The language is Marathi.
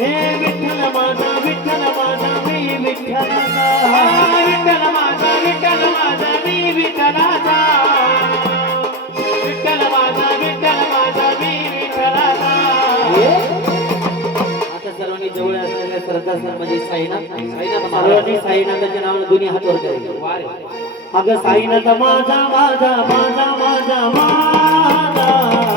हे विठ्ठल माझा मी विठ्ठलाचा विठ्ठल माझा मी विठ्ठलाचा विठ्ठल माझा मी विठ्ठलाचा. आता सर्वांनी जवळ असलेल्या सरदार सर म्हणजे साईनाथ सर्वांनी साईनाथाच्या नावाने दोन्ही हात वर करायचे. अगं साईनाथ माझा माझा माझा माझा माझा